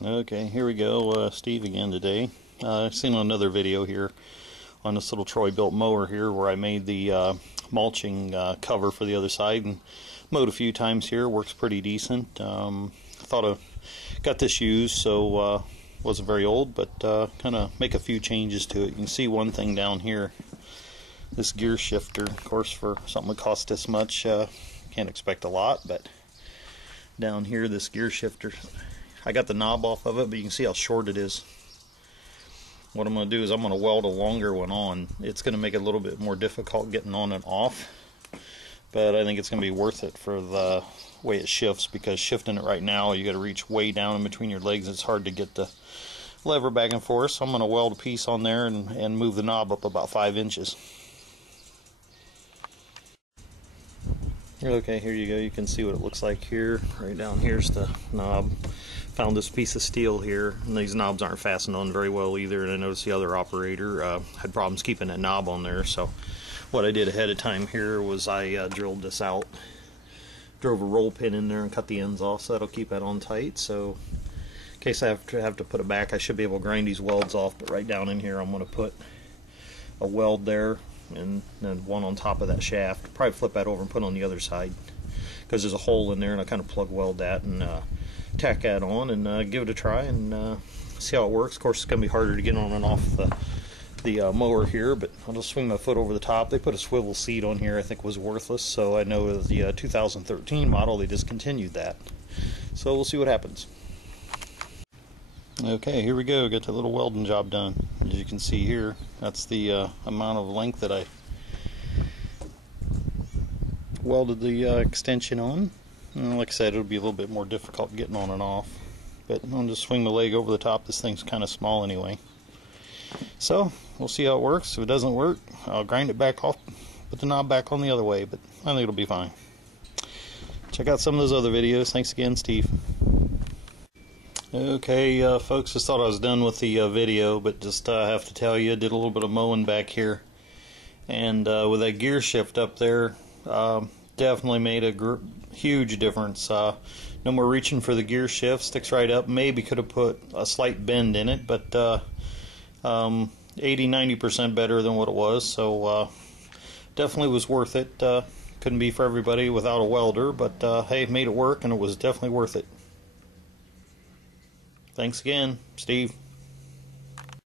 Okay, here we go, Steve again today. I've seen another video here on this little Troy-built mower here where I made the mulching cover for the other side and mowed a few times here. Works pretty decent. Thought I got this used, so wasn't very old, but kind of make a few changes to it. You can see one thing down here, this gear shifter. Of course, for something that costs this much, can't expect a lot, but down here, this gear shifter, I got the knob off of it, but you can see how short it is. What I'm going to do is I'm going to weld a longer one on. It's going to make it a little bit more difficult getting on and off, but I think it's going to be worth it for the way it shifts, because shifting it right now, you got to reach way down in between your legs. It's hard to get the lever back and forth, so I'm going to weld a piece on there and move the knob up about 5 inches. Okay, here you go. You can see what it looks like here. Right down here's the knob. Found this piece of steel here, and these knobs aren't fastened on very well either, and I noticed the other operator had problems keeping that knob on there. So what I did ahead of time here was I drilled this out, drove a roll pin in there and cut the ends off, so that'll keep that on tight. So in case I have to put it back, I should be able to grind these welds off. But right down in here I'm going to put a weld there and then one on top of that shaft. Probably flip that over and put it on the other side, because there's a hole in there, and I kind of plug weld that and tack that on and give it a try and see how it works. Of course, it's going to be harder to get on and off the mower here, but I'll just swing my foot over the top. They put a swivel seat on here I think was worthless, so I know the 2013 model, they discontinued that. So we'll see what happens. Okay, here we go. Got that little welding job done. As you can see here, that's the amount of length that I welded the extension on. And like I said, it'll be a little bit more difficult getting on and off, but I'll just swing the leg over the top. This thing's kind of small anyway. So we'll see how it works. If it doesn't work, I'll grind it back off, put the knob back on the other way, but I think it'll be fine. Check out some of those other videos. Thanks again, Steve. Okay, folks, just thought I was done with the video, but just have to tell you, I did a little bit of mowing back here, and with that gear shift up there, definitely made a huge difference. No more reaching for the gear shift, sticks right up. Maybe could have put a slight bend in it, but 80-90% better than what it was, so definitely was worth it. Couldn't be for everybody without a welder, but hey, it made it work, and it was definitely worth it. Thanks again, Steve.